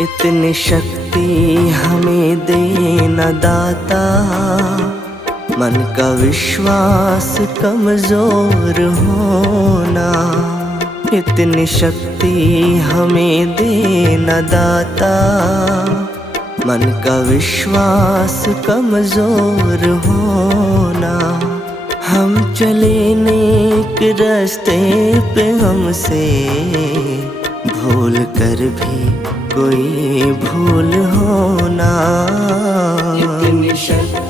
इतनी शक्ति हमें दे न दाता, मन का विश्वास कमजोर होना। इतनी शक्ति हमें दे न दाता, मन का विश्वास कमजोर होना। हम चले नेक रास्ते पे, हमसे भूल कर भी कोई भूल होना। इतनी शक्ति